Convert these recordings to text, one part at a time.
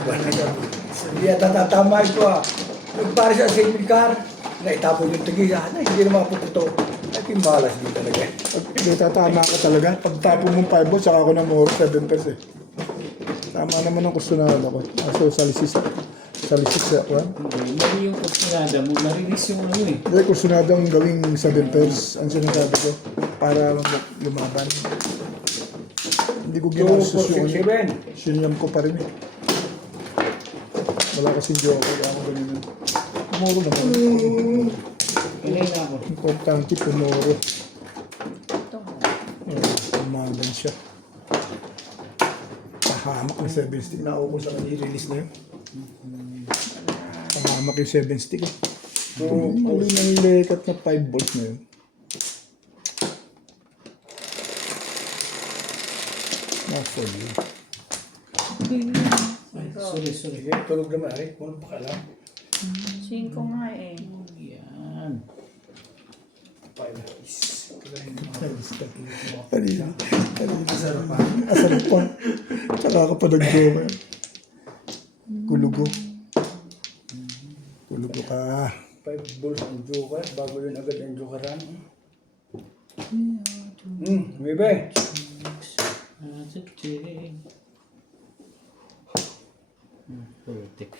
Hindi yata tatama ito ah. Yung para sa safety car, naitapon yung tagisa. Hindi na mapuputo. Ay, pimalas din talaga. Pag hindi tatama ka talaga, pag tapo mong 5 volts, saka ako na more 7 eh. Tama naman ang kustunada ko. So, salisis ako. Hindi, mali yung kustinada mo. Narinis yung ano eh. Hindi, kustunadang gawing 7 pairs. Ang sinasabi ko, para lumaban. Hindi ko ginawa susuon. 2, 4, 6, 7. Sinyam ko pa rin eh. Wala kasing joke, kaya ako ganyan. Pumuro naman. Ilay na ako. Importante, pumuro. Lumaban siya. Pahamak na 7 stick. Naubos na i-release na yun. Pahamak yung 7 stick eh. Mali ng lekat na 5 volts na yun. Not for you. Sorry. Sige, tulog naman. Ay, kung pa ka lang. 5 nga eh. Yan. 5. Asarap pa. Tsaka ka pa nag-joke. Kulugo. Kulugo ka. 5 balls ang joker. Bago yun agad ang jokeran. Maybe. Politik.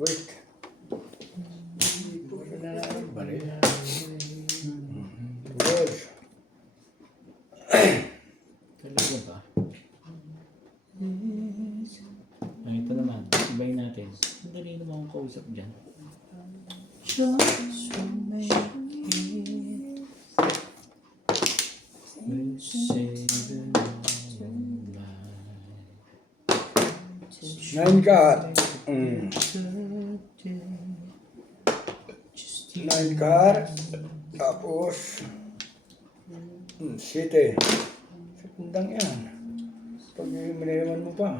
Wait. Balik. Balls. Talaga ba? Ay, ito naman. Ibayin natin. Madali naman akong kausap dyan. Nine card. Nine card. Tapos. City. Sekundang yan. Pag manilaman mo pa.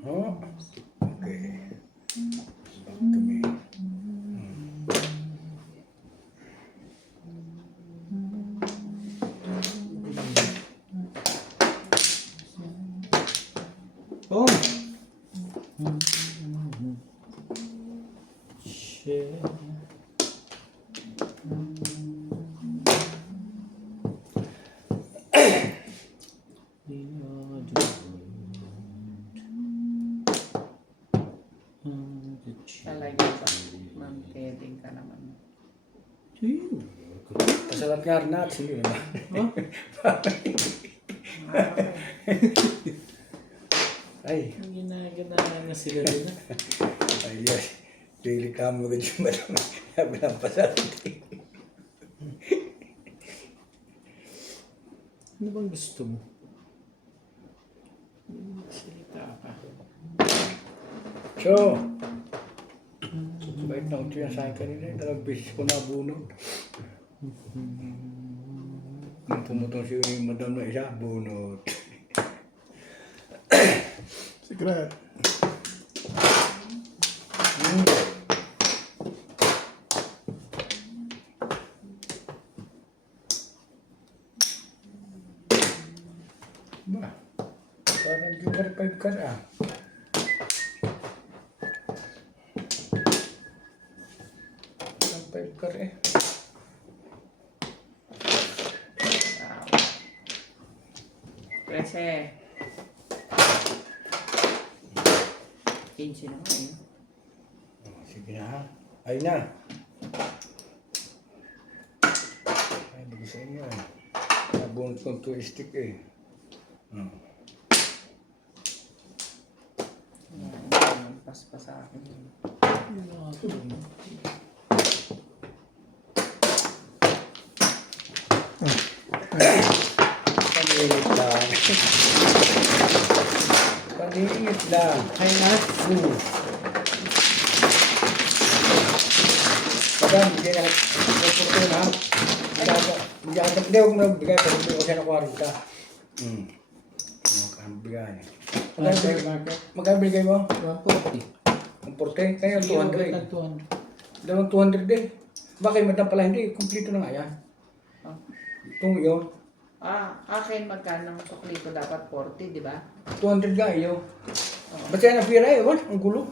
Oh. Okay. Kami. Oh! Shit. Talaga ba? Ma'am-tedding ka naman. Pasalat nga rin natin yun. Ay. Ginagawa na sila rin. Ay, ay. Pili ka mo agad yung madami. Sabi ng pasalat. Ano bang gusto mo? Salita ka. So, bait na ito yan sa akin kanina. Dalawang beses ko nabunod. Nung pumutong siya yung madam na isa, bunod. Secret. Ba, parang joker 5 ka ah. Parang 5 ka eh. Kasi 15 na ngayon. Oh, sige na ha. Ay na. Ay, hindi sa inyo eh. Nabunod kong 2 stick eh. Pas sa akin. Panilit lang. Panilit lang. Kaya nga. tawagan, bigyan na ng ha. Hindi, huwag mo nagbigay, pero bigyan ko siya ng 40. Bigay. Magkano bigay mo? 140. Ang 40? Kaya 200. Tag 200. Dalawang 200 din. Bakit madam pala hindi? Kumplito na nga yan. Oh. Itong yun. Akin magkano ng sukli ko dapat 40, di ba? 200 nga iyo. Ba't yan ang pira eh? Ewan, ang gulo.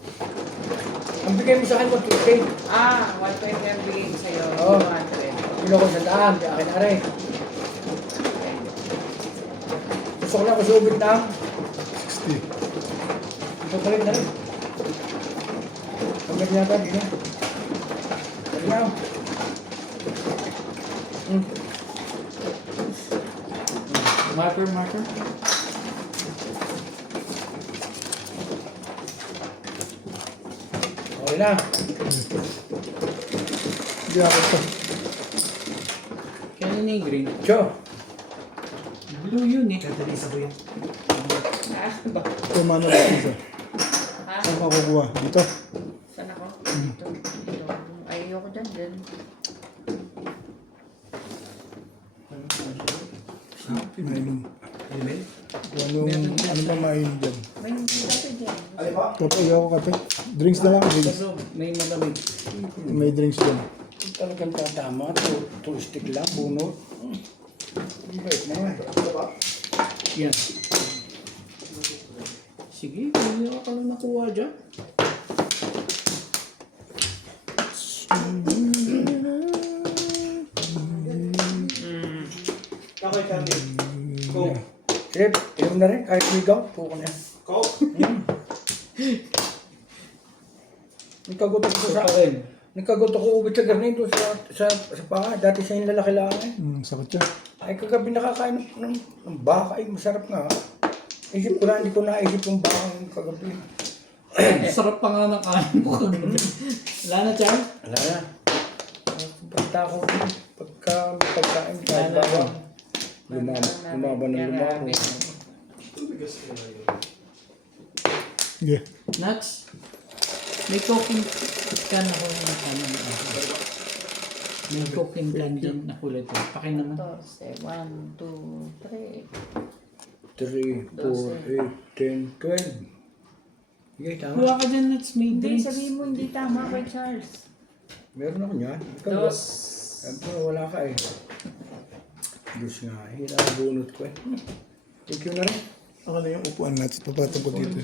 Ang bigay mo sa akin 150. 120 ang bigay ko sa'yo. Oo. 200. Pilo ko sa daan, di akin na rin. Gusto ko lang masubit na. 60. Ito palit na rin. Ang ganyan natin, di na. Dali na. Marker. Okay na. Hindi ako ito. Kaya na yung green. Cho. Blue yun eh. Tumano lang isa. Saan ka kukuha? Dito? Saan ako? Dito. Ayoko dyan. Mainom. Ano ba mainom dyan? May kape dyan. Kape, ayoko kape. Drinks na lang, drinks. Pero may malamig. May drinks dyan. Talagang tatama. Tulistik lang, bunot. Bait na yan. Yan. Sige, hindi ako lang nakuha dyan. Sip, inom na rin. Kahit ligaw, puko niya. Nagkagutok ko sa rin. Nagkagutok ko ubit sa garnito sa paa. Dati siya yung lalaki lang eh. Sakit siya. Ay kagabi nakakain ng baka. Ay masarap nga. Isip ko na, hindi ko naisip yung baka yung kagabi. Sarap pa nga ng kain mo kagabi. Wala na, Char? Wala na. Pagka ako, pagkain, kahit Wala na. baka. Lumaban ng lumaban. Yeah. Nuts? May cooking can ako ng ano. May cooking can dyan na kulay to. Pakin naman. 1, 2, 3. 3, 4, 8, 10, 12. Sige, tama. Kuha ka dyan, Nuts. May Hindi, drinks. sabihin mo hindi tama kay Charles. Meron ako niyan. Ikaw, Dos. wala ka eh. Diyos nga, hinabunot ko eh. Thank you na rin. Ako na yung upuan natin. Papatong ko dito.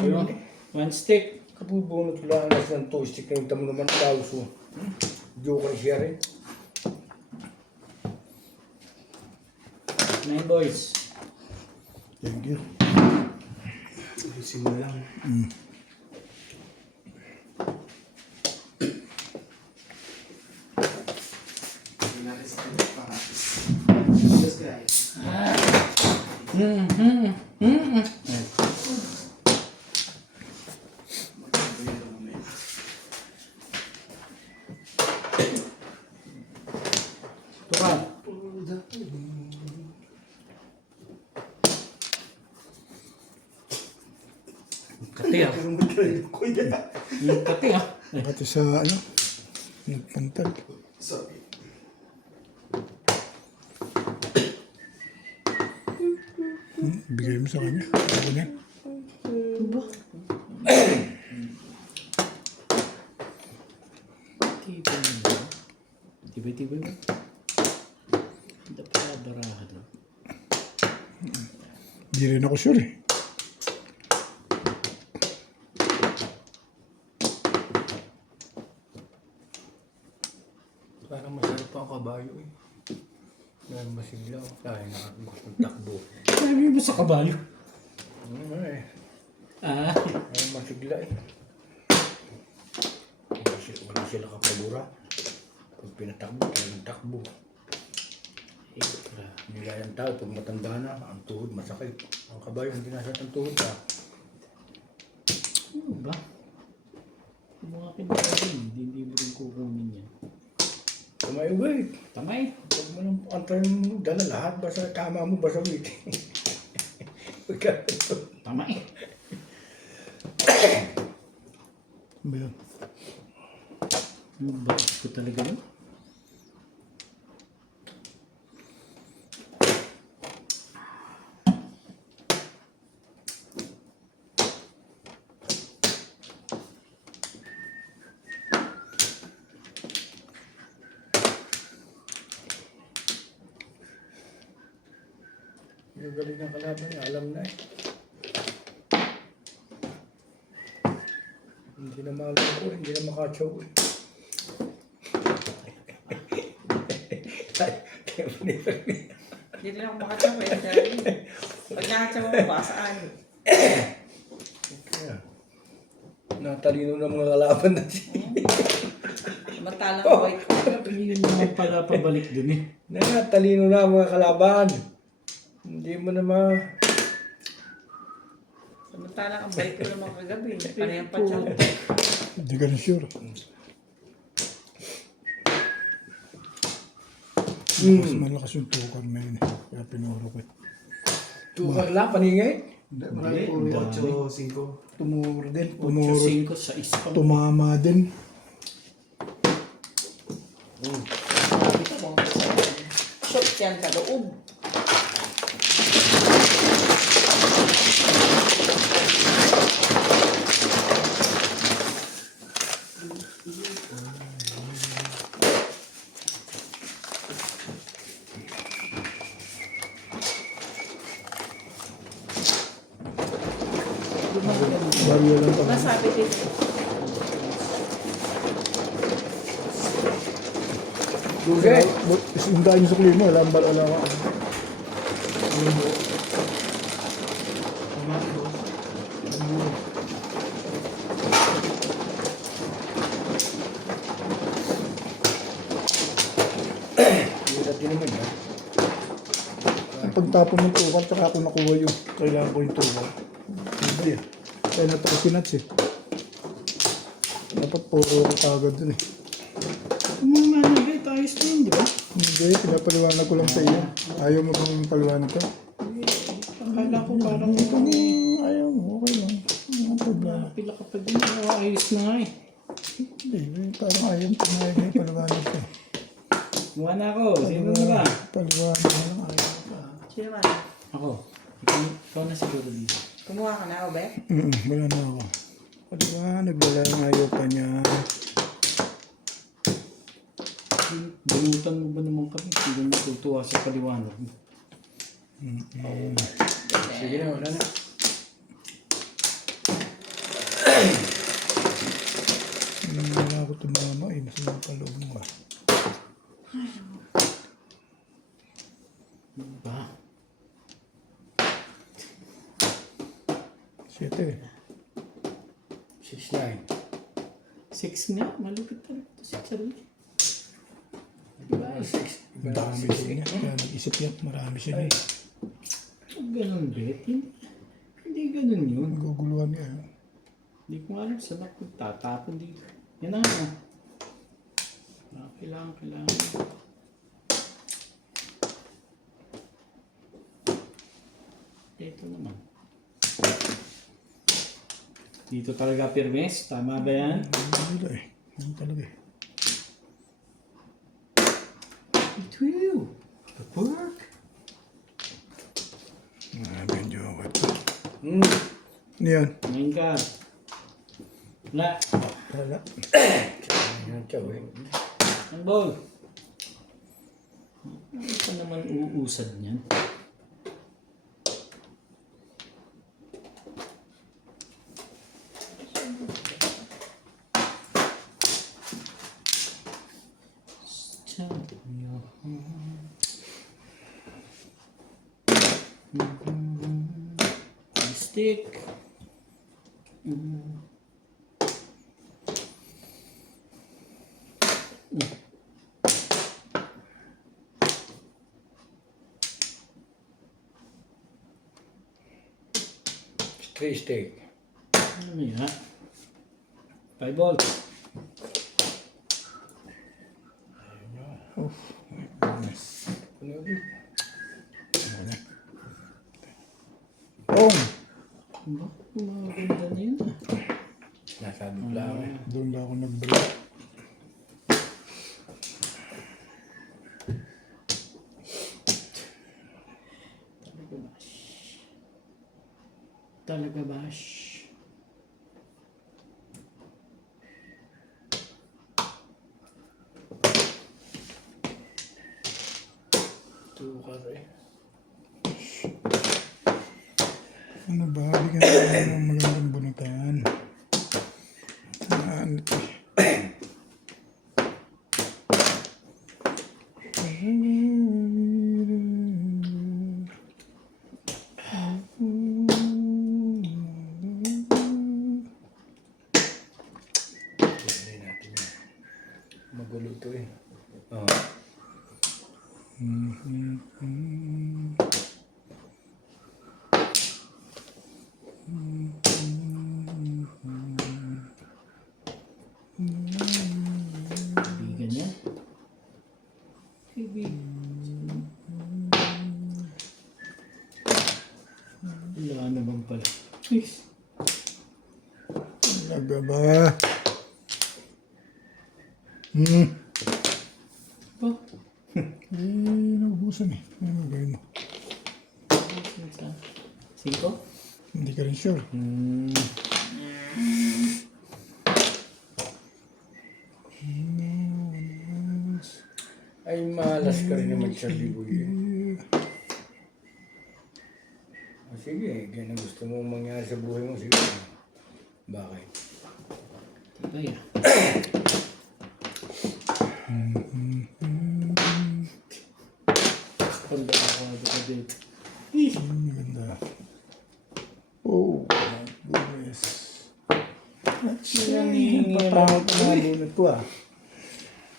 Ayun. One stick. Kapubunot ko lang alas ng toastic na yung tamo naman kauso. Joker siya rin. 9 boys. Thank you. Isin mo lang. Tuka. Kati ah. Yung kati ah. Pati sa ano? Nagpantag. Bigay mo sa kanya. Ako niya. Ba? Tibay mo. Tibay mo. Hindi pa barahado. Hindi rin ako sure eh. Parang masarap pa ang kabayo eh. Dahil masiglaw. Dahil nakakabos ng takbo. Sabi mo sa kabayo. Ano eh. Ah. Dahil masigla eh. Wala sila kapagura. Pag pinatakbo, talagang takbo. Extra. Hindi gaya ng tao, pag matanda na, ang tuhod masakit. Ang kabayo, hindi nasakit ang tuhod ah. Ano ba? Yung mga pinakasin, hindi mo rin kukunin yan. Kumayo wait. Tamay. Huwag mo nang antayin mo, dala lahat, basta tama mo, basta wait. Pagkaito. Tamay. Ba yan? Bakit ko talaga yun? Yung galing ng kalaban niya, alam na eh. Hindi na maloko, hindi na makachow eh. Hindi rin ako makatsawa eh. Dahil pag nakatsawa mo ba, saan? Kaya, natalino ng mga kalaban natin. Samantalang white ko. Hindi yun naman pala pabalik dun eh. Natalino na ang mga kalaban. Hindi mo na ma... Samantalang ang bait ko naman kagabi. Panayang patsaw. Hindi ka na sure. Mas malakas yung tukar na yun. Kaya pinuro ko. Tukar lang, paningay. Marami po, 8-5. Tumuro din. Tumuro. 8-5 sa ispa. Tumama din. Sabi ko mo. Shot yan sa loob. Baryo lang pa. Masabi din. Dugay. Isundahin sa kulit mo. Alam ba alam ka? Hirap din naman yan. Ang pagtapon ng tukar, tsaka ako nakuha yun. Kailangan ko yung tukar. Hindi eh. Kaya nato ko sinats eh. Dapat puro ko kagad dun eh. Mga managay, ayos na yun, di ba? Hindi, pinapaliwanag ko lang sa iyo. Ayaw mo bang paliwanag ka? Akala ko parang Ayaw mo, okay lang. Ano problema? pila ka pa din. Ayos na nga eh. Hindi, parang ayaw mo pumayag na yung paliwanag ka. Mukha na ako. Sino na ba? Paliwanag na lang, ayaw mo pa. Sino man? Ako. Ikaw na siguro dito. Kumuha ka na, Obe? Wala na ako. Paliwanag, wala na ayaw pa niya. Bunutan mo ba naman kami? Hindi mo tutuwa sa paliwanag mo. Sige na, wala na. Wala ako tumama eh. Mas napaloob mo ka. Ba? 7 eh. 6-9. 6 nga. Malupit talaga ito si Charlie. Diba? 6. Ang dami siya niya. Kaya nag-isip yan. Marami siya niya. Huwag ganun, Bet. Hindi ganun yun. Naguguluhan niya. Hindi ko alam saan ako tatapon dito. Yan na nga. Kailangan. Ito naman. Dito talaga pirmes. Tama ba yan? Wala eh. Ano talaga eh. It will. Good work. Medyo okay. Ano yan? Main ka. Wala. Wala. Yan, chow eh. Ang ball. Ano pa naman uusad niyan? Stick. Straight steak. Ano mo yan? 5 volts. Ano ba? Oh! Bakit maganda na yun? Nasabi ko lang eh. Doon lang ako nag-break. talaga, Bash. Tukar eh. Ano ba? Bigyan natin ng magandang bunutan. Ano ito eh. Hindi natin yan. Magulo to eh. Oh. Kaibigan yan. Kaibigan. Wala naman pala. Please. Talaga ba? Hmm. Oh. Naubusan eh. Ano gawin mo? 5? Hindi ka rin sure. Ay, malas ka rin naman sa libuyo. Sige, ganyan gusto mo mangyari sa buhay mo. Sige. Bakit? Diba yan? Panda ako dito. Maganda. Oh, my goodness. Papangat ang mga bunot ko ah.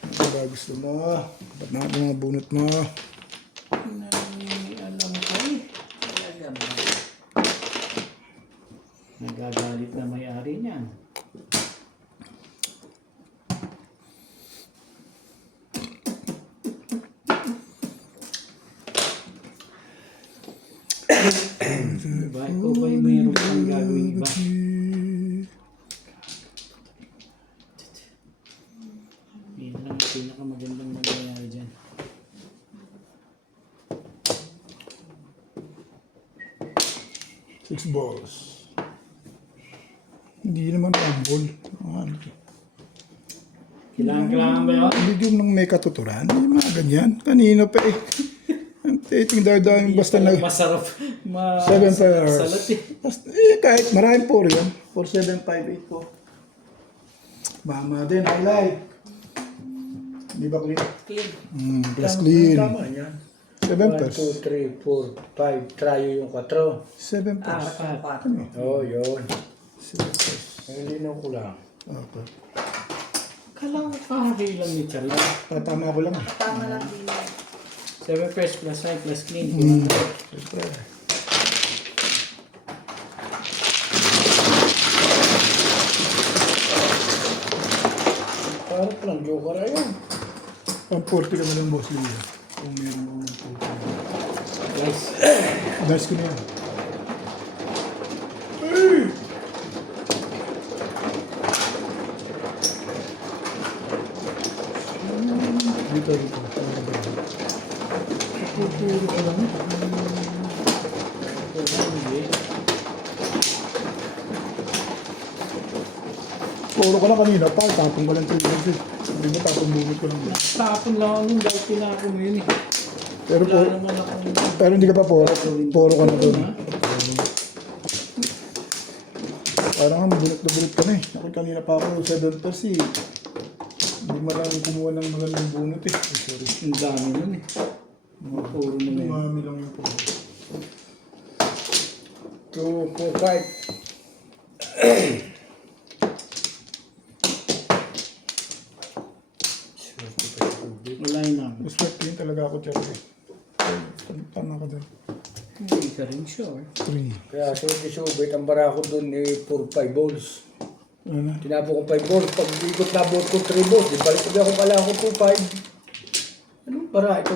Ano ba gusto mo? Papangat ang mga bunot mo. Alam ko eh. Talaga ba? Nagagalit na may-ari niyan. Diba? Ikaw ba yung mayroon kang gagawin iba? Yun lang ang pinakamagandang mangyayari dyan. Six balls. Hindi naman rumble. Ano? Kailangan ba yun? Medium ng may katuturan. Hindi mga ganyan. Kanina pa eh. Ang dating dardaan basta na... Masarap. 7 pairs. Salat eh. Kahit maraming 4 yan. 4, 7, 5, 8 po. Mama din, highlight. Di ba clean? Clean. Plus clean. Tama yan. 7 1, pairs. 2, 3, 4, 5. Tryo yung 4. 7 pairs. Apat. Oo, yun. 7 pairs. Ang linaw ko lang. Okay. Kalang kahari lang ni Charlie. Tatama ko lang. Tama lang din. 7 pairs plus 5 plus clean. Siyempre. Parang lang joker ayun. Ang 40 ka na lang, boss Leo. Kung meron mo ng 40. Guys, Nice ko na yan. Dito, dito. Pupuro ka lang. Puro ka lang kanina pa. Tapong ka lang 3 years eh. Di ba tapong bunot ko lang. tapon lang ako nung dahil tinapon mo yun eh. Pero, Wala naman akong... pero hindi ka pa puro. Puro ka na doon. Parang nga bunot na bunot ka na eh. Ako kanina pa ako 7 pairs eh. Hindi maraming kumuha ng magandang bunot eh. Ay, sorry. Ang dami nun eh. Mga puro na na yun. Umami lang yung puro. 2, 4, 5. Wala yun namin. Mas clean talaga ako, Charlie. Tama ka doon. Hindi ka rin sure. 3. Kaya subit ang bara ko doon eh 4-5 balls. Ano na? Tinapo ko 5 balls. Pag ikot na bot ko 3 balls. Di balik ko ako pala ako 2-5. Anong bara ito?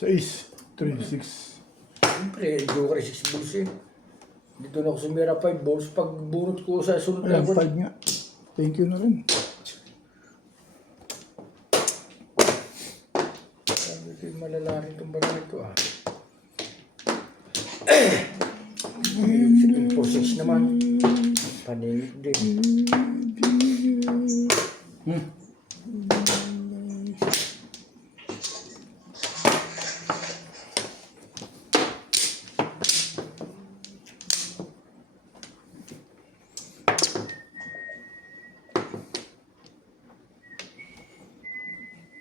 6. 3, 6. Siyempre, joker 6 balls eh. Dito na ako sumira 5 balls. Pag bunot ko sa sunod na Ayan, ball. 5 nga. Thank you na rin. Sabi ko, malala rin itong bara ito ah. 4-6 naman. Paningit din.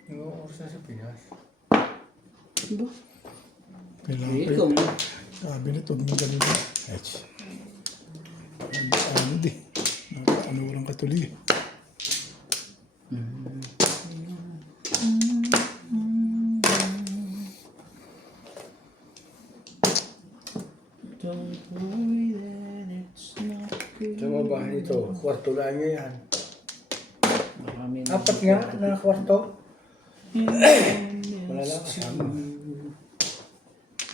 Yung oras na sa Pinas. Kailangan ko Ikaw yun. na. Sabi nito, huwag mo ganun. Ech. Ano di? Ano walang katuli. Don't worry that it's not good. Sa mga bahay nito, kwarto lang nyo yan. Marami na. Apat nga na kwarto. Wala lang kasama.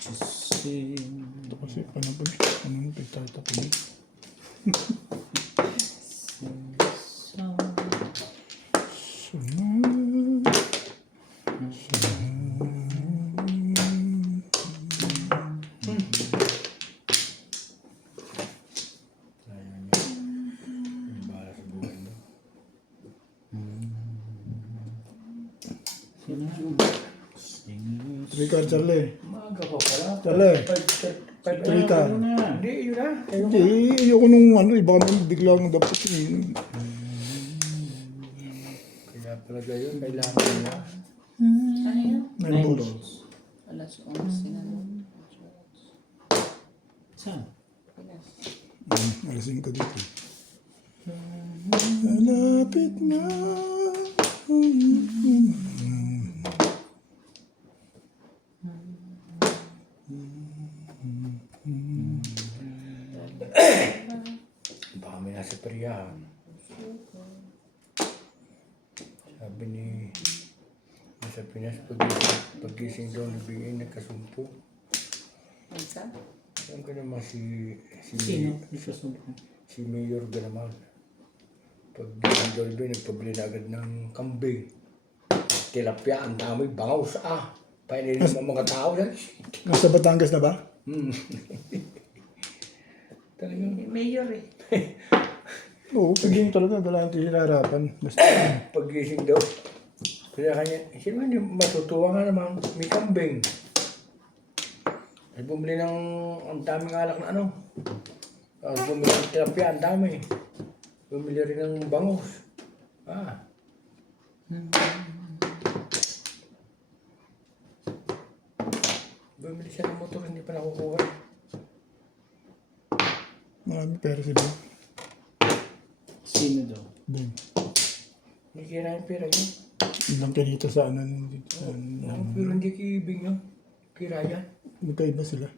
Just sing. Ito kasi panapon. Ano yung pagtatapon? Song. Sunod. Sayang yan. Yung bahala sa buhay mo. Ricardo, Charlie. Maaga pa pala. Charlie. Rita. Hindi, yun na. Ayun Hindi, ayoko nung ano, iba naman biglang dapat yun. Kaya pala gayon, kailangan niya. Ano yun? 9 balls. Alas 11 na nun. Saan? Pinas. Alisin ko dito. Malapit na. Baka may nasa periyahan. Sabi ni nasa Pinas, pagising daw nagbigay nagkasumpo. Ano sa? Alam ko naman si Sino? Hindi ko sumpa. si Mayor Ganamag. Pagising daw nagbigay, nagpabili na agad ng kambing. Tilapia, ang dami, bangaws, painin ng mga tao yan. Nasa Batangas na ba? Talagang Mayor eh. Oo, paging talaga, wala natin hinarapan. Basta, pagising daw. Kaya kanya, sino hindi matutuwa nga naman, may kambing. Ay bumili ng ang daming alak na ano. Tapos bumili ng tilapia, ang dami. Bumili rin ng bangus. Bumili siya ng motor, hindi pa nakukuha. marami pera si Ben. Sino daw? Ben. Hindi kira yung pera yun. Ilang kanita sa ano, dito sa ano. Ang pero hindi kiibig yun. Kira yan. Magkaiba sila.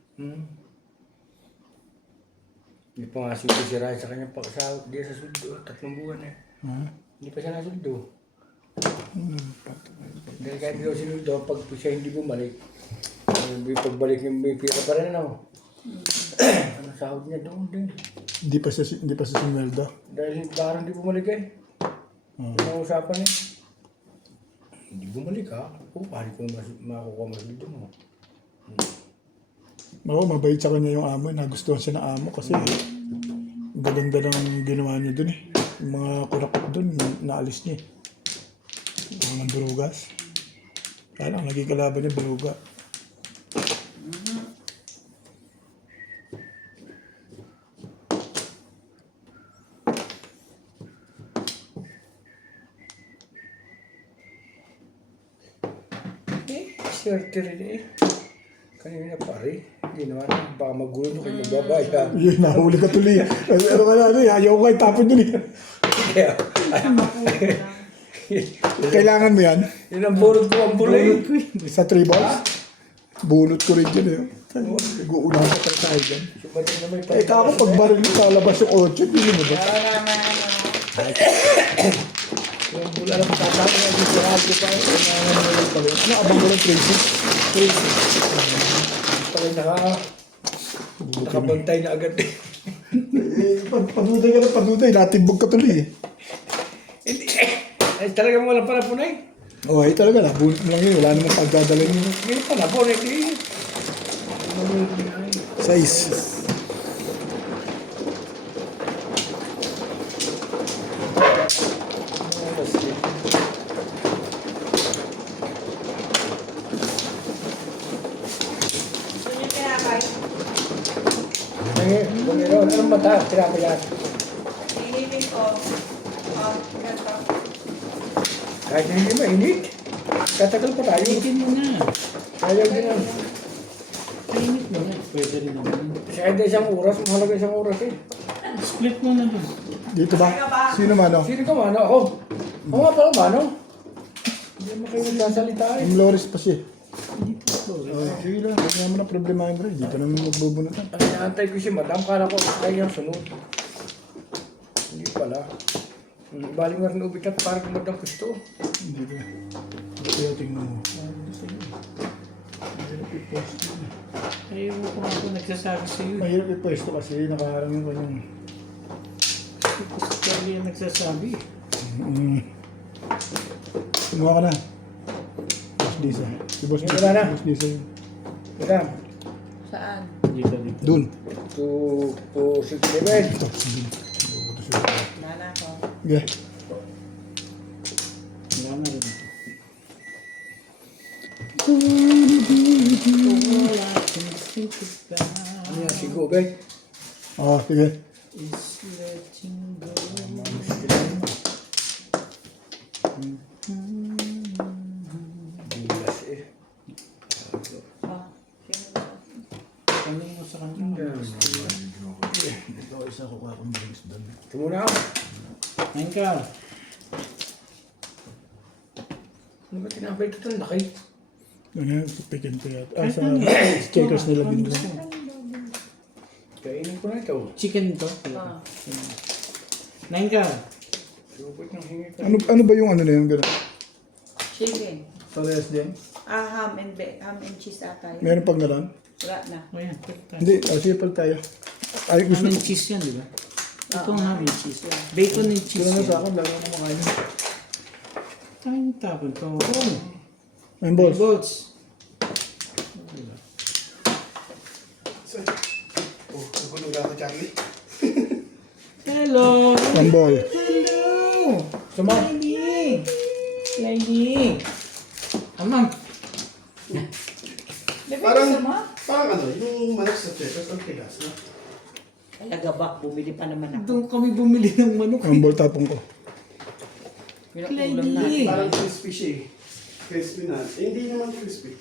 Hindi pa nga sundo si Ryan sa kanyang pagsahod. Di sa sundo, 3 buwan eh. Ha? Hindi pa siya nasundo. Ano? Dahil kahit daw sinundo, pag siya hindi bumalik, may pagbalik yung may pira pa rin ano. Ano sahod niya doon din. Hindi pa siya sinwelda. Dahil parang hindi bumalik eh. Yung usapan eh. Hindi bumalik ha. O, paano ko makukuha mas dito mo? Oo, mabait sa kanya yung amo. Nagustuhan siya ng amo kasi gaganda ng ginawa niya dun eh. Yung mga kurakot dun, naalis niya eh. Mga berugas. Kaya lang, naging kalaban niya beruga. Swerte rin eh. Kanina pare, hindi naman, baka magulo nyo kayo magbabayad. Yun, nahuli ka tuloy. Pero wala ano, ayaw ko kayo tapon dun eh. Kaya, Kailangan mo yan. yun ang burot ko ang bulay. Sa 3 balls. Bunot ko rin dyan eh. Nag-uunahan pa tayo dyan. Sumatin na may Eh, kako pag baril mo lalabas yung 8, hindi mo ba? yung bula lang tatapos na dito radyo pa eh. Ano, abang ko ng 3-6. Pag nakabantay na agad eh. Eh, panuday ka na panuday. Natibog ka tuloy eh. Hindi ay talagang walang panapunay. Oo, ay talaga na. Bunot mo lang yun. Wala namang pagdadala yun. Ngayon panapunay di. 6. mata, tinapay yan. Inipin ko. Ganito. Kahit hindi mainit. Tatagal pa tayo. Kainin mo na. Ayaw din yan. Kainin mo na. Pwede rin naman. Kahit isang oras, mahalaga isang oras eh. Split mo na dun. Dito ba? Sino mano? Sino ka mano? Ako. Ako nga pala mano. Hindi mo kayo nagsasalita eh. Yung Loris pa siya. Dito po. Sige lang, huwag naman ang problema yun bro. Dito naman magbubunutan. Ang inaantay ko si madam, kala ko ay yung sunod. Hindi pala. Baling nga rin ubit at parang kung madam gusto. Hindi ba? Kaya tingnan mo. Mahirap i-post yun. Ayaw mo kung ako nagsasabi sa'yo. Mahirap i-post to kasi nakaharang yung kanyang... Kasi Charlie ang nagsasabi. Kumuha ka na. Boss Disa. Si Boss Yung Disa. wala na. Boss Disa yun. Madam, Saan? Dito. Doon. to po 6 level. Nana ko. Okay. Wala na rin. Ano yan, si Gobek? Oo, sige. Is letting go. Bilas eh. Tanong mo sa kanya. Ito isa ko kakong drinks doon. Ito muna ako. Kain ka. Ano ba tinapay ito ito? Laki. Ano yan? Sa Pekin pa yata. Ah, sa checkers nila din doon. Kainin ko na ito. Chicken to. Kain ka. Subot ng hingi ko. Ano ba yung ano na yun? Ganun? Chicken. Parehas din? Ham and cheese ata yun. Meron pang gano'n? Wala na. O yan. Pagka. Hindi, sige pala tayo. Ay, gusto Ham and cheese yan, di ba? Ito ang ham and cheese. Bacon and cheese Gusto na sa yan. akin, lalo na makain. Kain tapon to. Ayun, boss. Bolts. Oh, nagulo ka Charlie. Hello! Tambol. Hello! Suma. Lady! Lady! Amang! Parang ano, yung manok sa checkers, ang tigas, no? Kaya gabak, bumili pa naman ako. Doon kami bumili ng manok. Tambol tapong ko. Pinakulam na. Lady! Parang crispy siya eh. Crispy na. Eh, hindi naman crispy.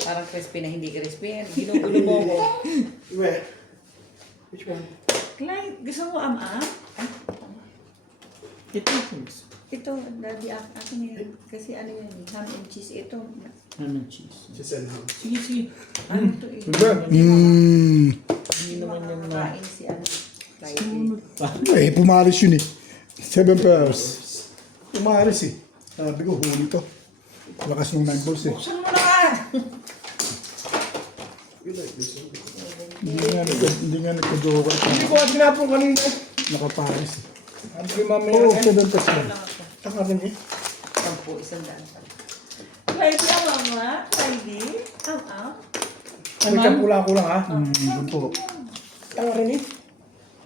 Parang crispy na hindi crispy. Ginugulo mo ko. Where? Which one? Clyde, gusto mo am-am? Ito. Ito, daddy, akin yan. Kasi ano yan, ham and cheese. Ito, Ham and cheese. Just and ham. Sige, sige. ano to eh. Hindi naman yan na. Makakain si ano. Clyde. Sumunod pa. Eh, pumaris yun eh. 7 pairs. Pumaris eh. Sabi ko, huli to. Lakas ng 9 balls eh. Buksan mo na ka! You like this one? Hindi nga nagka-joke. Hindi ko at tinapong kanina. Nakaparis eh. Ang kay mami Oo, yan. 7 pairs lang. Taka rin eh. 10, 100. Clyde, am-am, Clyde? Am-am? May kampula ko lang ha. Yun po. Taka rin eh.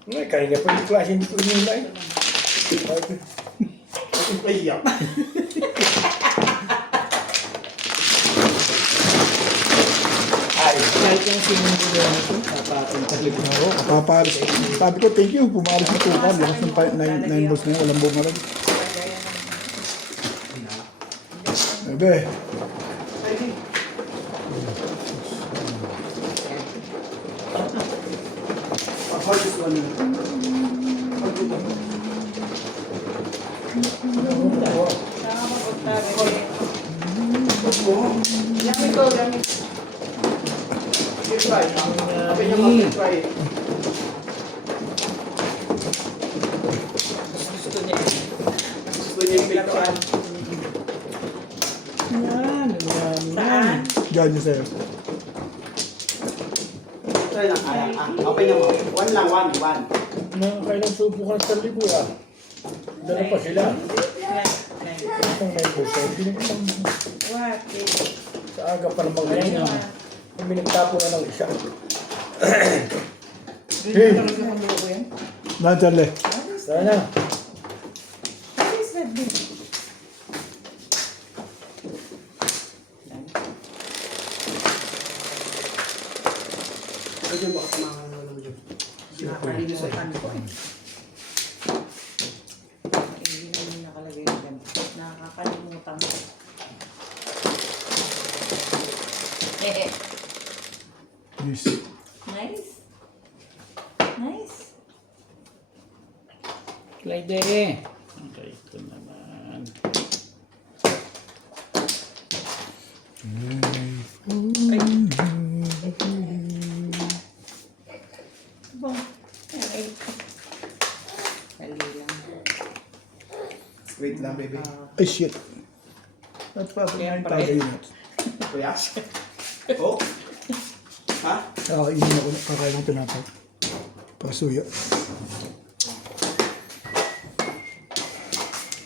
Ay, kaya nga pa yung klase hindi ko inula eh. Ang pahiyak. Kahit yung sinundo nito, papatong talaga. Oo, kapaparis. Sabi ko, thank you. Pumaris na tukal. Lakas ng 9 balls na yun. Walang bumarag. Ebe. Hardest one yun. Tama magpunta, bebe. Gamit ko, gamit. You try. Sabi niya mag try it. Gusto niya. Gusto niya yung picture. Yan, yan, yan. Saan? Diyan niyo sa'yo. Try lang. Open niya mo. One lang, one. Kailang subukan sa libo ah. Dala pa sila. Itong may puso. Pinagpang What? sa aga pa namang ganyan. Kung minagtapo na ng isa. Hey! Na, Charlie. Sana. What is that thing? Pwede ba kasi mga ano mo dyan? Nakakalimutan ko eh. Hindi naman nakalagay na ganito. Nakakalimutan ko. Yes. Nice. Nice. Clyde. Okay, ito naman. Bong. Ay. Dali lang. Wait lang, baby. Ay, shit. Ba't pa? Siyempre. Kuya? Oh? Ha? Kakainin ako, kakain ng tinapay. Pasuya.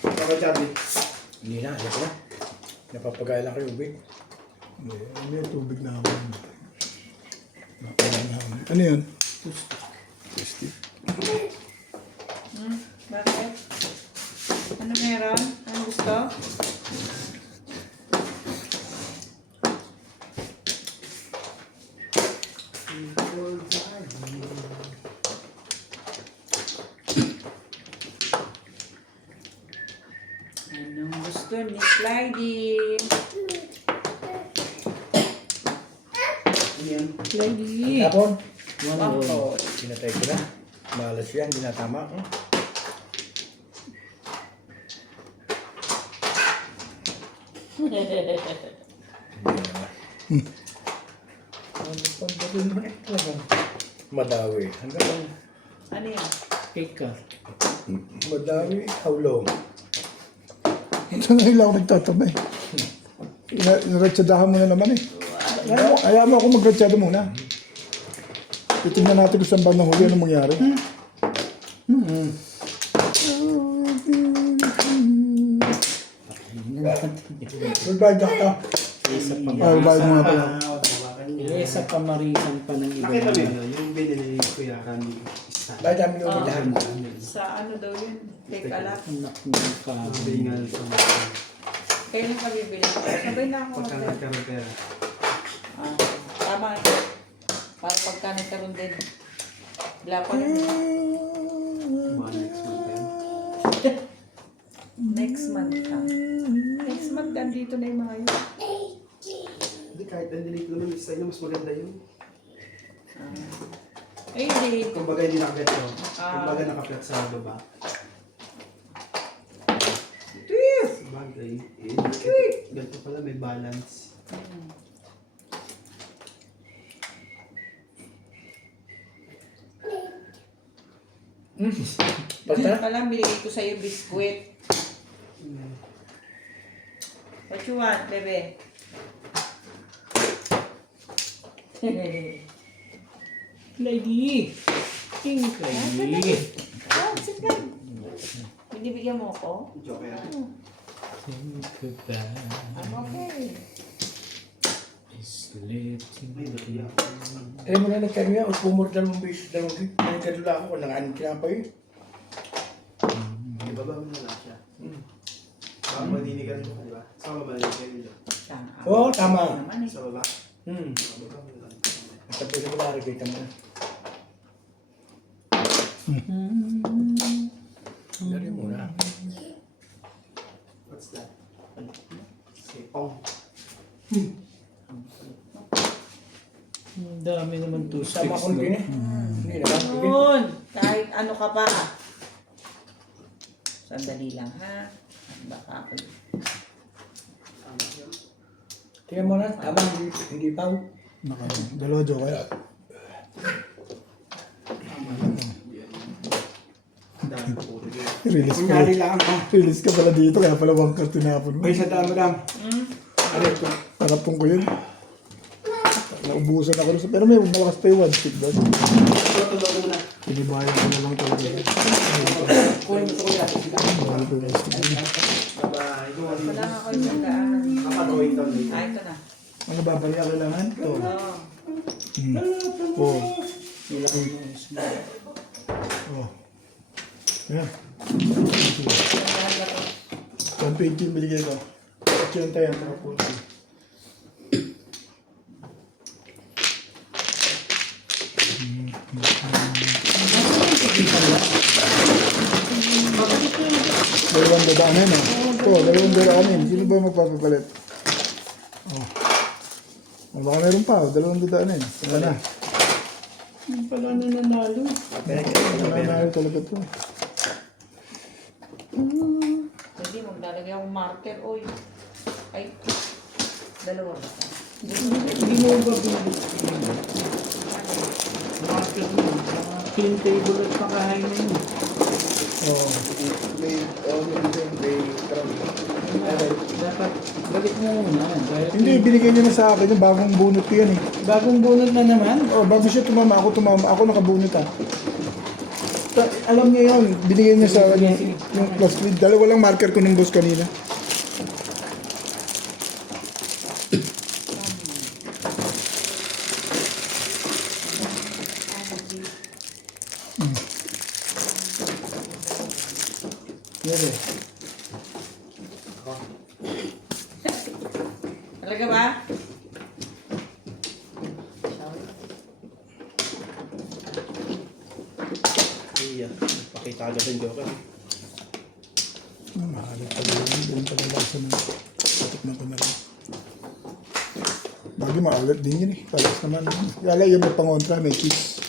Papa Chubby. Hindi na, ayoko na. Napapagaya lang kayo, Ubig. May tubig na ako. Nakain na ako. Ano yun? Tasty. Bakit? Ano meron? Ano gusto? Anong gusto ni Clyde? Ano yan? Clyde. Tapon, Bangko. pinatay ko na. Malas yan, hindi na tama. Pagdating mo eh, talagang madawi. Hanggang Ano yan? Cake ka. madawi, how long? Ito na lang ako nagtatamay. Inaretyadahan mo na naman eh. Ayaw mo ako magretyado muna. Titignan natin kung saan ba nahuli anong mangyari. Goodbye, doctor. Isa pa Ay, bayad mo nga pala. Isa pa marisan pa ng iba. Nakita mo yun, yung binili ni Kuya Rami. Isa. Bye, dami yung umilahan. Sa ano daw yun? Take a lot. Anak ng kabo. Bingal sa mga. Kailan ka bibili? Sabay na ako. Pagka nagkaroon pera. Ah, tama. Para pagka nagkaroon din. Wala pa rin. Mga next month yan. Next month ka. Next month, andito na yung mga yun. Hindi, kahit delete naman yung style, mas maganda yun. Ay, hindi. Kumbaga hindi nakapit to. Ah. Kumbaga nakapit sa baba. Sabagay. Ganito pala, may balance. Basta? Pala, binigay ko sa'yo biskuit. What you want, bebe? Clyde. King Clyde. Oh, sit down. Binibigyan mo ako? Joke yan. Goodbye. I'm okay. Sleeping. May nakiya. Alam mo na nagkano yan, pumur dalawang beses, dalawang beses. Nagkadula ako, nanganin kinapay. Ibaba mo na lang siya. Baka manini ka rin ko, di ba? Saka mabalik ka rin doon. Oo, tama. Naman eh. Sa baba. Ibaba mo na lang. Sa pwede ko lari, kita mo. Dari mo na. What's that? Sipong. Ang dami naman to Sama sticks, ko no? din eh. Hindi naman. Sige. Yun! Kahit ano ka pa. Sandali lang ha. Baka ako. Tingnan mo na, tama, hindi pa. Dalawa joke kaya. Dami po. Release ka. Kunyari lang. Release ka pala dito, kaya pala bangkar tinapon mo. Ay, sa dami, madam. Ano ito? Harapon ko yun. Naubusan ako rin. Pero may malakas pa yung one stick doon. Tulog muna. Pinibayan ko na lang talaga. Kunin mo sa kuya. Bawal ko yung one stick. Bye-bye. Wala nga ako yung daan. Kapag-going down later. Ah, ito na. Ano babalik ka kailangan? Ito. Oo. Oh. Ilaki mo yung small. Oh. Ayan. Sandali lang ako. 120 yung binigay ko. At yun tayo. Dalawang dadaanin eh. Ito, dalawang dadaanin. Sino ba magpapapalit? Oh. Baka meron pa, dalawang dadaanin. Wala na. Yung pala nanalo. Nananalo talaga ito. Hindi, maglalagay akong marker. Oy. Ay. Dalawa ba? Hindi mo ba market mo? Clean table at pakahain mo yun. Oh. Dapat balik mo muna. Dahil Hindi, binigay niya na sa akin yung bagong bunot ko yan eh. bagong bunot na naman. Oh, bago siya tumama, ako nakabunot ah. Alam niya yun, binigay niya sa akin yung plus with. Dalawa lang marker ko ng boss kanina. Yun eh. Talaga ba? Iya, pakita agad yung joker. Mahalit pa rin, doon pa rin lasa na. Patikman ko na rin. Bagay maalat din yun eh, palas naman. Kala yung may pangontra, may cheese.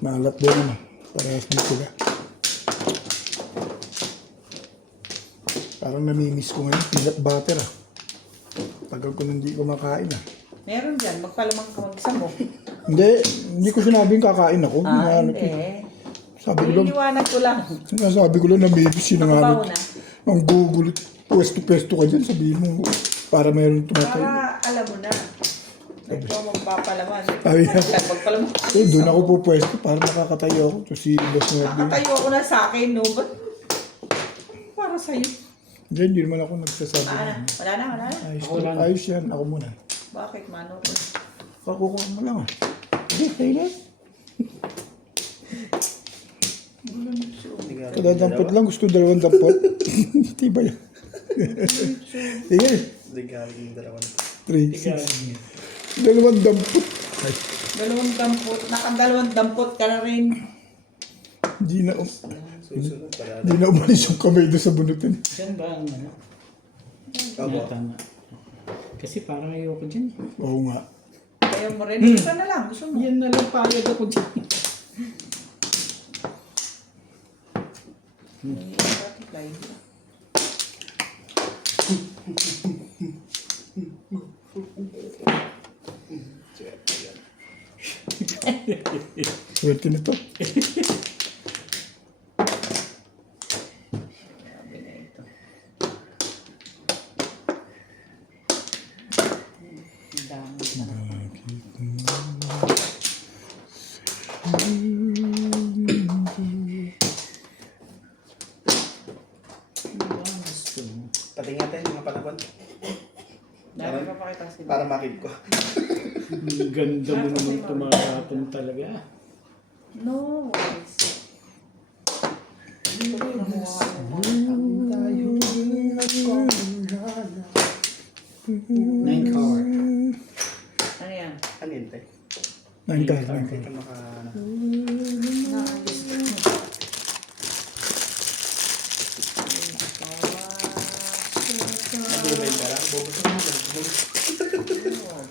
Maalat din naman, parehas din sila. Parang namimiss ko ngayon, peanut butter ah. Tagal ko nang hindi kumakain ah. Meron dyan. Magpalamang ka mag-isa mo. Hindi ko sinabing kakain ako. Hinahanap ko. Hindi. Sabi ko lang, Niliwanag ko lang. sabi ko lang namimiss yung Nakabaho hinahanap. na. Ang gugulit, pwesto-pwesto ka dyan, sabihin mo, para mayroong tumatay. Para alam mo na. Ito magpapalaman. Ay, Magpalaman. eh, doon ako pupwesto para makakatayo ako. So si Boss Nerdy. Nakatayo ako na sa akin, no? Ba't? Para sa'yo. Diyan, hindi naman ako nagsasabi. Wala na, wala na. Ayos, Ako lang. ayos yan, ako muna. Bakit, Mano? Kakukuha mo lang ah. Hindi, kayo na. Kada dampot lang, gusto dalawang dampot. Hindi ba yan? Sige, Hindi galing yung dalawa. 3, 6. Dalawang dampot. Ay, Dalawang dampot. Nakadalawang dampot ka na rin. hindi na, Susunod para. hindi na umalis yung kamay doon sa bunutin. Diyan ba ang ano? Abo. Tama. Kasi parang ayoko dyan. Oo nga. Kaya mo rin. Isa na lang. Gusto mo. Yan na lang payag ako dyan. Bakit live? Swerte nito. Sabi na ito. Ang dami na. Pati nga tayo, mga panahon. Dami pa pakita sila. Para makip ko. Ang ganda mo naman tumakapon talaga. No worries. Ito ko nakuha mo. 9 hour. Ano yan? Ano yun, tayo? 9 card. Hindi ka maka... Naayos ko. Nag-remain ka lang. Bubusok mo lang.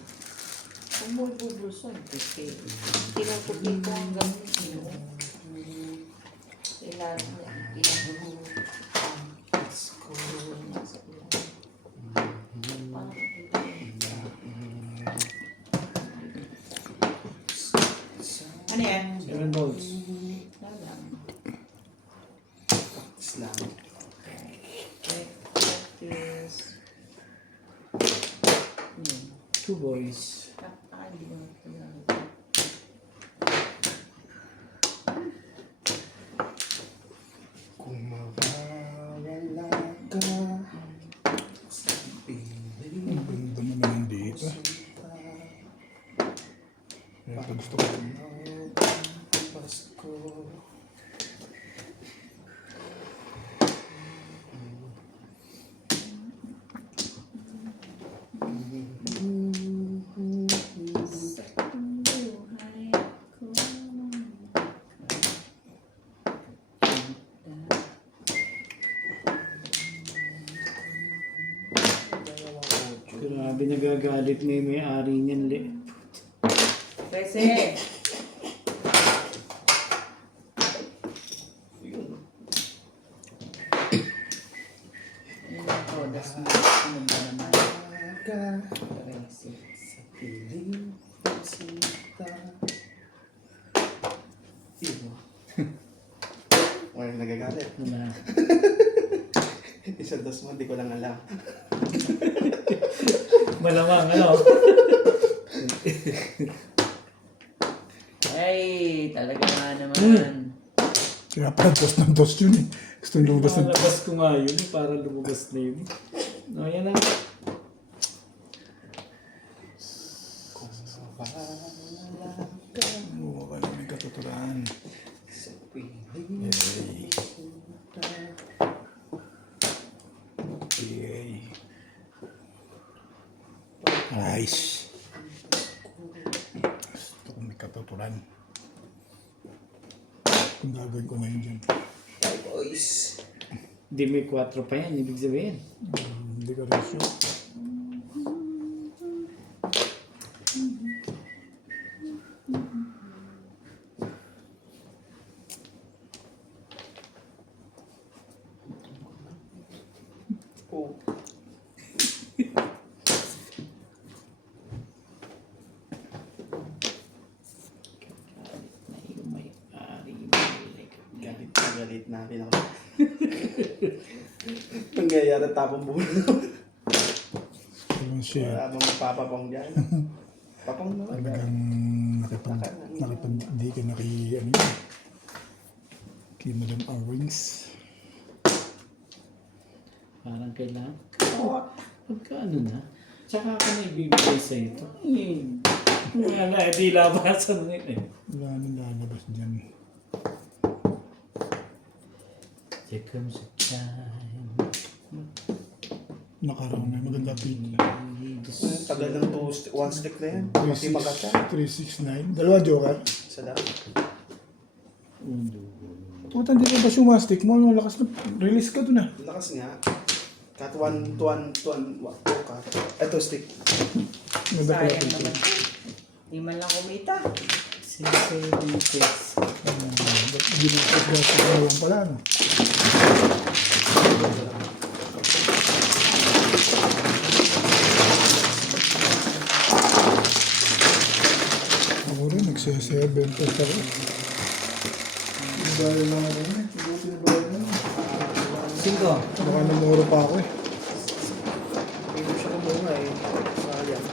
Kung mo bubulson, kasi tinutupi ko ang gamit niyo. Ilan niya. Ano yan? 7 volts. Lalang. Islam. Practice. 2 boys. Hindi mo na. Kung mawawala ka, Ang ganda mo naman dito. Ito gusto ko. Pasko. Grabe, nagagalit na yung may-ari niyan. Kasi, ano na to? Das mo. Ano ba naman? Sa piling sinta. Or nagagalit. Wala. Isa dos mo, di ko lang alam. Malamang, ano? Ay, talaga nga naman. Kaya pala dos yun eh. Gusto lumabas ng Malabas ko nga yun, para lumabas na yun. No, yan na. Oo, wala may katuturan. Sa piling sinta. Yay. Nice. Gusto ko may katuturan. Kung gagawin ko ngayon dyan. Bye boys. Hindi may 4 pa yan, ibig sabihin. Hindi ka rin sure. Oh. Na yung may-ari. Galit na rin ako. Nangyayari tapong bulo. Yung siya. Wala bang papapong dyan. Papong naman. Talagang hindi ka ano yun. Kay Madam Arwings. Parang kailangan. Pagka ano na, tsaka ako na ibibigay sa ito. Wala, hindi labasan nila eh. Wala nang lalabas dyan. Here comes a time. Nakaraw na. Maganda pin. Tagal ng one stick na yan. Pati magkata. 369. Dalawa joker. Sa dami. Puta, hindi mo ba sumastik mo? Anong lakas na release ka dun ah. Lakas nga. Cut one, cut. Ito stick. Maganda pala Sayang pin. naman. Di man lang kumita. 676. Ginastos dati ka lang pala no. Ako rin, nagse-7 pa ako. Dahil lang ako rin. Buti na ba yun? 5. Baka namuro pa ako eh. Hindi ko siya kumunga eh. Sayang.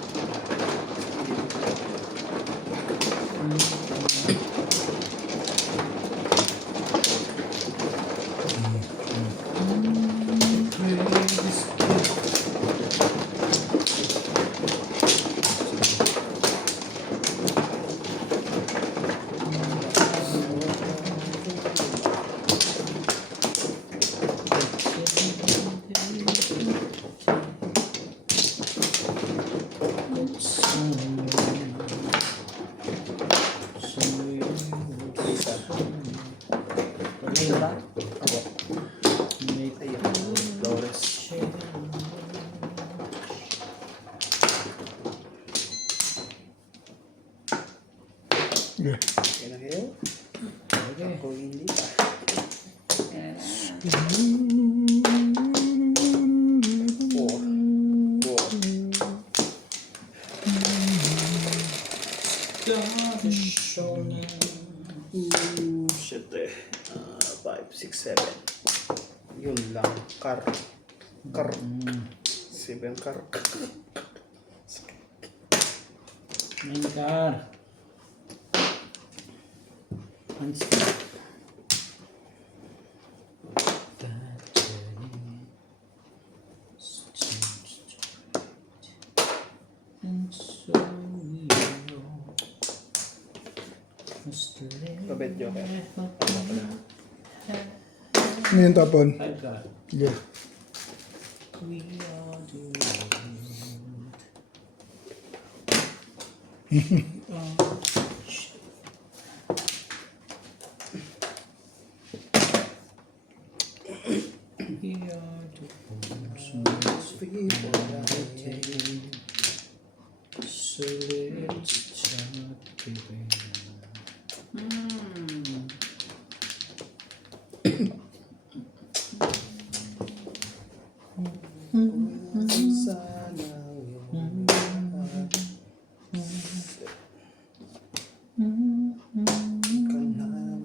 Diba? Ayun. Flores. Yeah. Yan ang hiyo. Ako hindi pa. Four. Shit eh. 5, 6, 7. Yun lang. Kar. 7 kar. Main car. Unstop. Pabet joker. Ano yung tapon? 5 car. Yeah. We are the We are the ones who People that I take. So let's chat again. Sana iyong lahat. Ka namin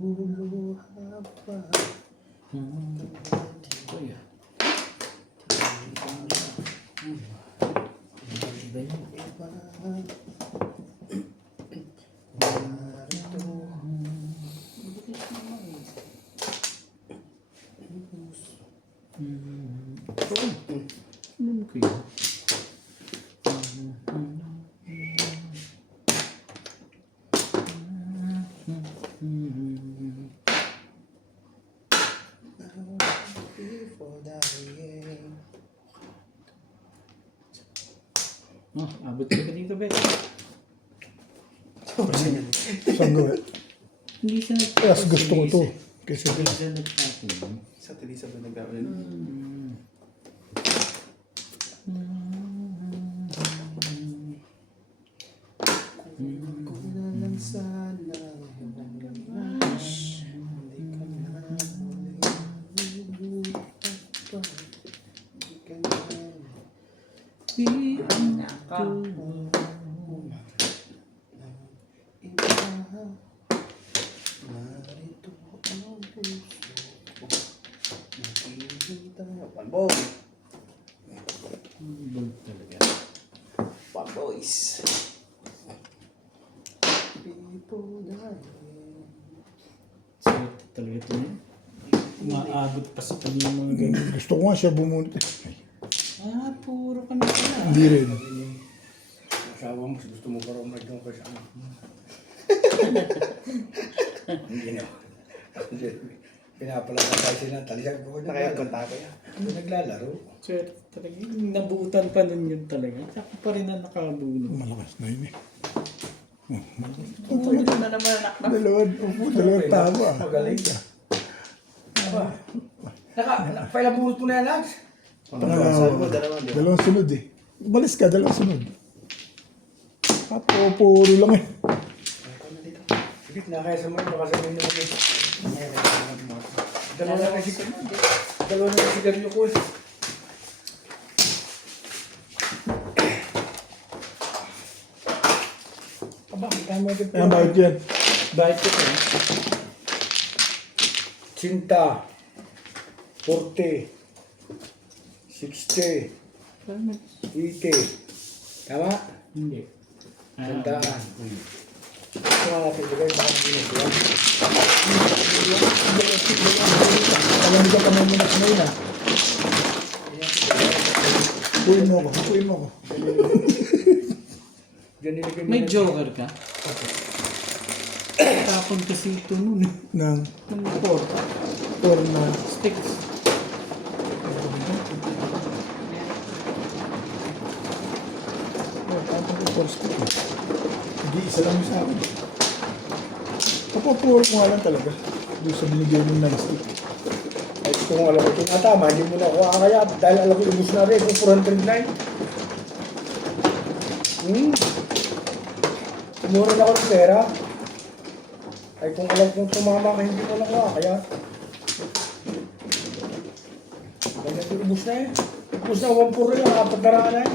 luluha pa. Kuya. Kuya. Before dying. Oh, abot ka ba dito, Bes? Saan gawin? Hindi siya Yes, gusto ko to. Kasi Hindi siya nagtatin. Sa Telisa ba nagkawin? Kung na lang sana iyong lahat. Hindi ka na muling luluha pa. Hindi ka na Ako. iba. Narito ang puso ko. Nakikita. One Balik talaga. boys. People dying. Sarap talaga ito niya. Umaabot pa sa kanya yung mga ganyan. gusto ko nga siya bumunot. Ay, Ah, puro ka na pala. hindi rin. Asawa mo, gusto mo pa rin mag-doon ka sa anak mo. Hindi na. Pinapalaga tayo sila. Talisag ko na. Nakayagkonta ko yan. Naglalaro. Sir, talaga yung nabuutan pa nun yun talaga. Ako pa rin na nakabunod. Malakas na yun eh. Tumunog na naman anak na. Dalawang tama. Magaling ka. Pailabunot mo na yan, Lance. Sabi mo, dalawa, di ba? Dalawang sunod eh. Umalis ka, dalawang sunod. Puro lang eh. Sige, nakaya sa mga baka sabihin na mag Dalawa na kasi sigarilyo ko. Aba, tama ito. Ayan, bakit yan? Bakit ko ito? Cinta, 40, 60, 80. Tama? Hindi. Sandaan. Ito nga natin bigay, baka ginagawa. Alam ka pa naman na ngayon ah. Kuhin mo ako, kuhin mo ako. Diyan nilagay May nila. joker ka? Tapon kasi ito nun. Nang Nung 4 na sticks. tapos ko force ko eh. Hindi, isa lang yung sa akin. Kapapuro ko nga lang talaga. Doon sa binigyan ng non-stick. Ay, kung alam ko tinatama, hindi mo na ako kakaya. Dahil alam ko ibus na rin, kung 409. Tumura na ako ng pera. Ay, kung alam kong tumama ka, hindi mo na kakaya. Ganyan ko ibus na eh. Ibus na 1-4 lang, apat na raan na eh.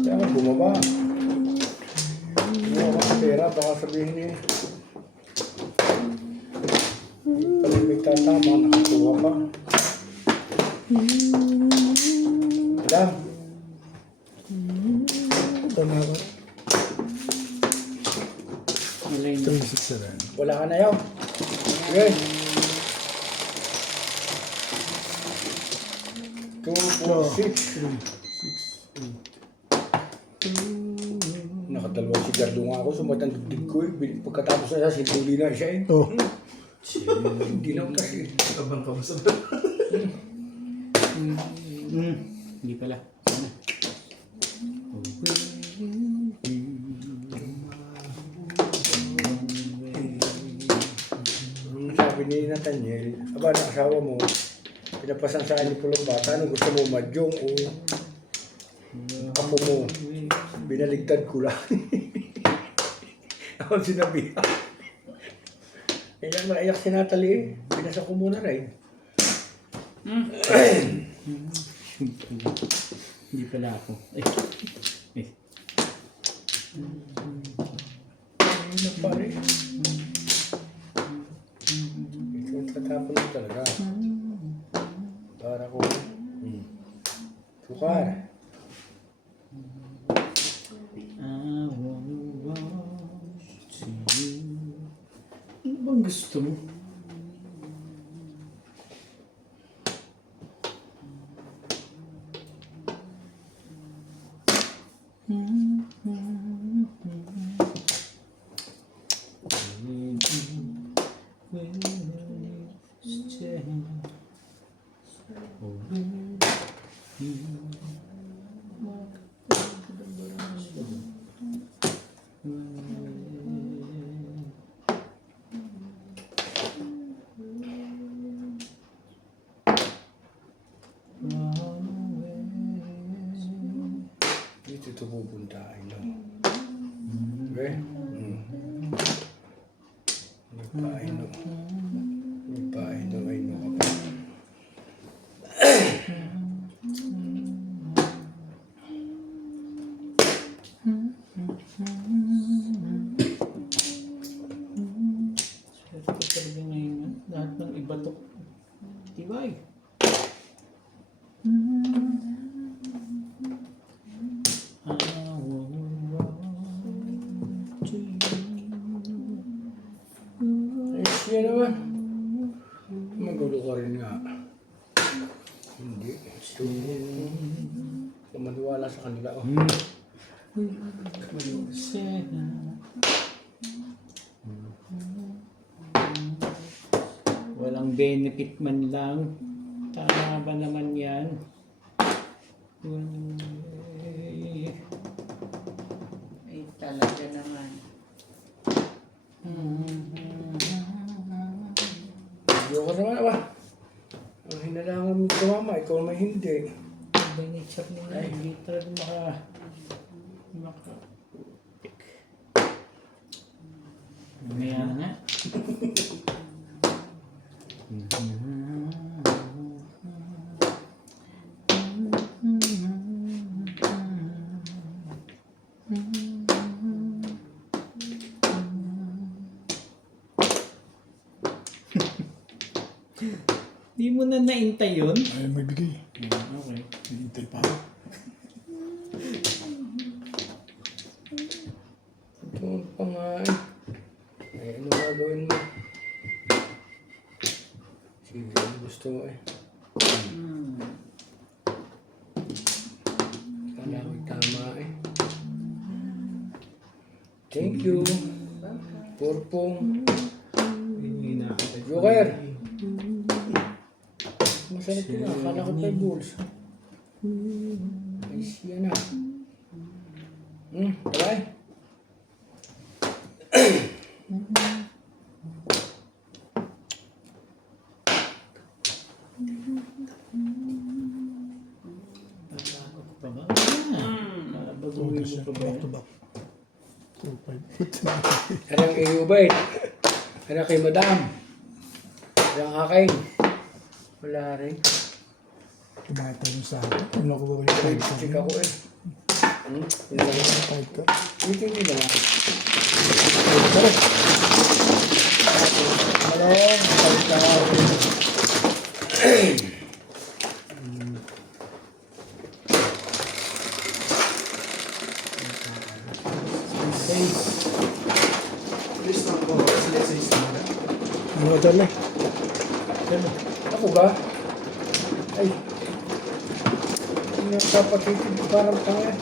Kaya nga bumaba. Hindi ako ng pera, baka sabihin niya. Pag may tatama, nakakuha pa. Alam, Tama ko. Wala yun. 367. wala ka na yaw. Sige. 2, 4, 6. Nakadalawang sigardo nga ako, sumatang dugdig ko eh. Pagkatapos na siya, sintuli na siya eh. Oh, Hindi lang kasi. Kabang ka mo sa Hindi pala. Sana. Sabi ni Nathaniel, aba, nakasawa mo, pinapasan sa akin ni Pulong Bata, anong gusto mo, madyong o Amo mo, binaligtad ko lang. Ako sinabi. Iyak na iyak si Natalie eh. Binasa ko muna rin. Hindi pala ako. Eh. Ayun na pare. Ito ang tatapon mo talaga. Para ko. Sukar. I wanna walk to you. Ano bang gusto mo? Dito ito pupunta. I know. Okay? Hindi pa I know. Hindi pa I know ka pa. Swerte ko talaga ngayon. Lahat ng iba to. Tibay. Eh, siya naman. Magulo ka rin nga. Hindi. Ito. Kumaniwala sa kanila. Oh. Walang benefit man lang. Tama ba naman yan? Ay, talaga naman. Ayoko naman ba? Ang hinalangan mo ito mama, ikaw may hindi. Iba yung nature nila. Hindi talaga maka... Mamaya na nga. Di mo na naintay yun? Ay, may bigay. Okay. Hintay pa ako. Ito pa nga eh. Ay, ano gagawin mo? Sige, ano gusto mo eh. Kala ko'y tama eh. Thank you. Purpong. Joker. Masarap yun ah. Kala ko 5 balls. Ay, siya na. Bye. Pa ba? Bago Okay, mo sir. pa ba? Back to back. 2-5. Anong iubay? Ano kay madam? Anong aking? Wala rin. Tumatalo sa akin. Kung nakuha ko yung 5 ka. Check ako eh. Wala rin. 5 ka. Hindi na lang. Tara. Malong, salitaw. Ano ka dala? Ako ba? Ay. Hindi ako kapatid. Parang tanga.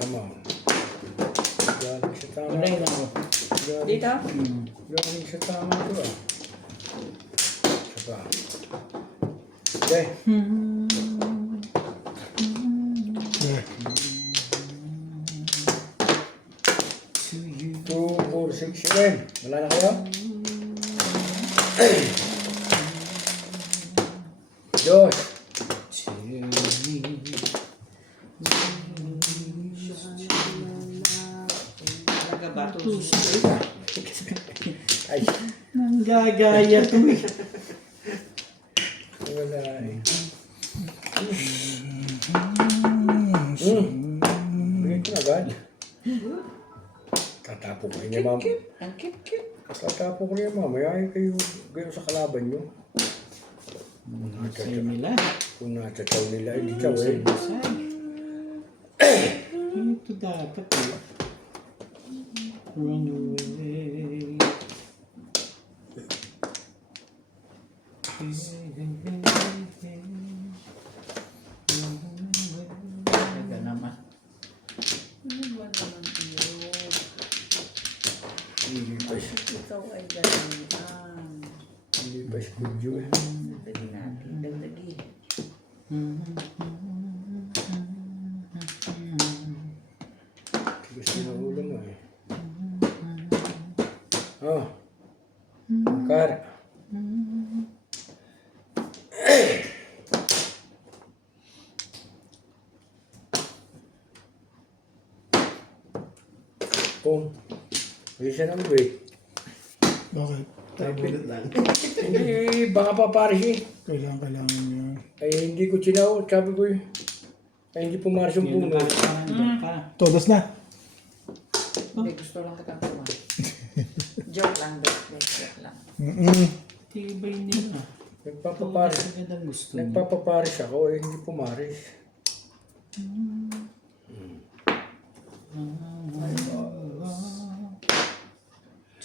Come on. Galing sa tama. Wala yun ako. Dito? Galing sa tama ito ah. Saka. Okay. Yeah. 2, 4, 6, 7. Wala na kayo? Dos. Nagabato. Ay, Nanggagaya to eh. wala eh. Bigyan ko na agad. Tatapo ko niya, ma'am. Ang cute. Tatapo ko niya, ma'am. Ay, kayo gano'n sa kalaban nyo. Sa'yo nila. Kung natataw nila, hindi ka eh. Ito dapat eh. Run away. Talaga naman. Ano ba naman yun? Hindi pa siya. Ikaw ay ganyan. Hindi pa siya good yun. Dagdagi natin. Dagdagi. Gusto na ulo mo eh. Oh. Kar. Kung. Hindi siya nang break. Bakit? Hindi, baka pa pares eh. Kailangan niya. Ay, hindi ko chinaw. Sabi ko eh. Ay, hindi pumares yung Yun puno. na parang dyan pa. Todos na. Hindi, gusto lang kitang tuwa. Joke lang, joke lang. Tibay nila. Nagpapapares. Ang gandang gusto mo. Nagpapapares ako eh, hindi pumares.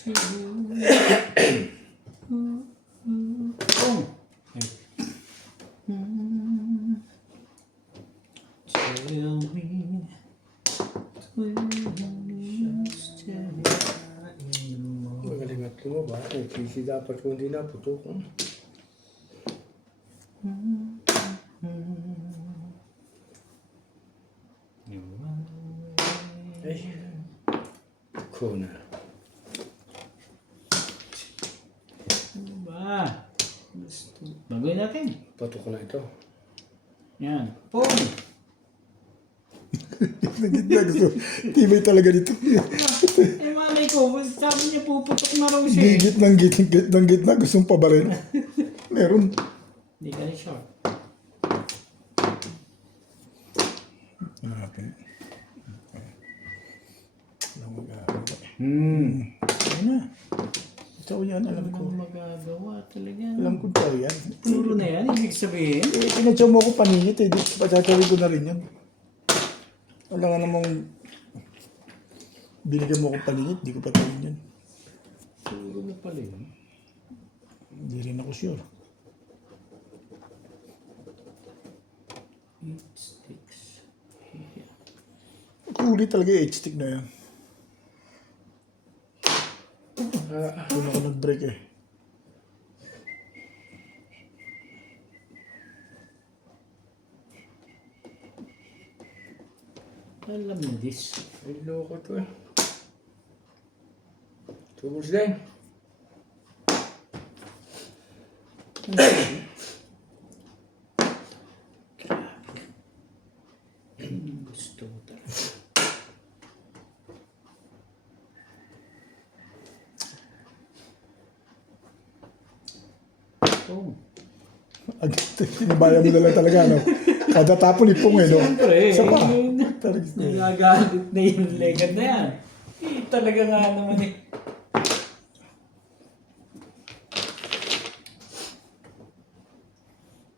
Tell me when stay. Magaling at lumaba. Ay, PC dapat kung hindi naputok. Ay. Kuna. Ano ba? Gusto. Bagoy natin. Patok ko na ito. Yan. Pum! Nagitna gusto. Tibay talaga dito. Eh malay ko, sabi niya puputok na raw siya eh. Gigit ng gitna. Gustong pabarin. Meron. Hindi ka rin sure. Hanapin. Ano magagawa? Ayun na. Ikaw yan, alam ko. Ano magagawa talaga? Alam ko ikaw yan. Puro na yan, ibig sabihin. Eh, pinatsaw mo ako paningit eh. Patsatawin ko na rin yan. Wala nga namang binigyan mo akong paningit, di ko patawin yan. Puro na pala yun. Hindi rin ako sure. 8 sticks. Kulit talaga yung 8 stick na yan. Doon ako nag-break eh. Alam mo this. Ay, loko to eh. Tubos din. Gusto mo talaga. Oh. Tinibayan mo na lang talaga, no? Kada tapon ipong eh, no? Siyempre, Isa pa. yun. Nagagalit na yung legad na yan. Eh, talaga nga naman eh.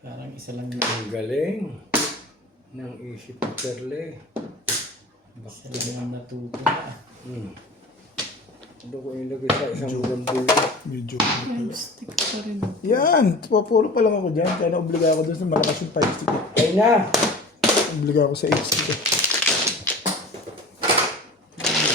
Parang isa lang yun. Ang galing. Nang isip ni Perle. Isa lang yung natuto na. Ano ko ilagay sa isang buwan-buwan? Medyo. 5 stick pa rin. Yan, papuro pa lang ako dyan. Kaya na-obliga ako doon sa malakas yung 5 stick eh. Ay na! Obliga ako sa 8 stick eh.